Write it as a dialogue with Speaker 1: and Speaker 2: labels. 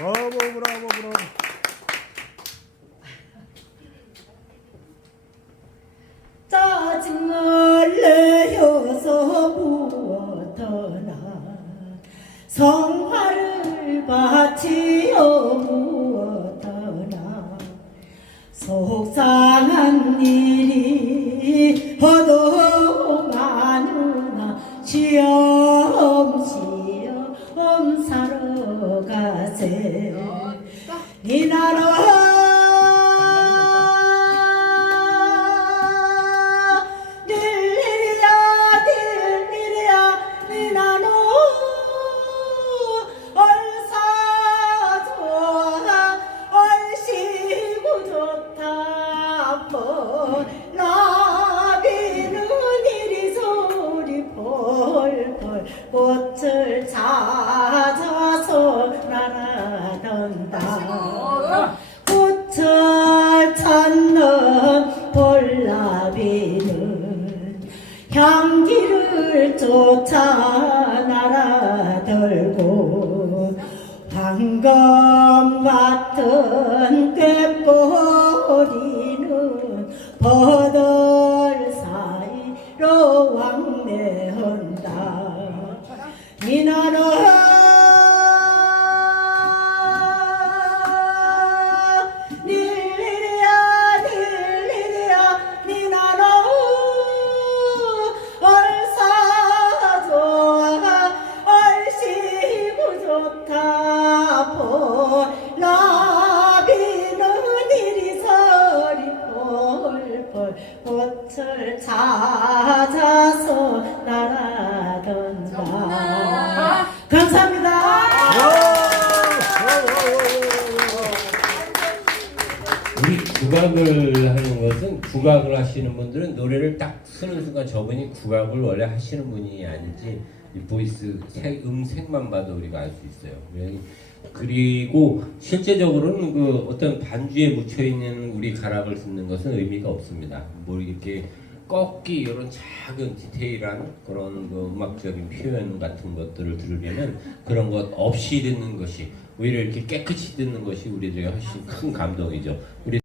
Speaker 1: 브라보 브라보 브라보.
Speaker 2: 짜증을 내어서 무엇하나 성화를 바치어 무엇하나 속상한 일이 허도 많으나 시험 살아 가세 이 나라 닐리야 향기를 쫓아 날아들고 황금 같은 꾀꼬리는 버들 사이로 왕래한다. 니나노 꽃을 찾아서 날아던다 감사합니다.
Speaker 3: 우리 국악을 하는 것은 국악을 하시는 분들은 노래를 딱 쓰는 순간 저분이 국악을 원래 하시는 분이 아닐지 이 보이스 색, 음색만 봐도 우리가 알 수 있어요. 그리고 실제적으로는 그 어떤 반주에 묻혀 있는 우리 가락을 듣는 것은 의미가 없습니다. 뭐 이렇게 꺾기 이런 작은 디테일한 그런 그 음악적인 표현 같은 것들을 들으면은 그런 것 없이 듣는 것이 오히려 이렇게 깨끗이 듣는 것이 우리에게 훨씬 큰 감동이죠. 우리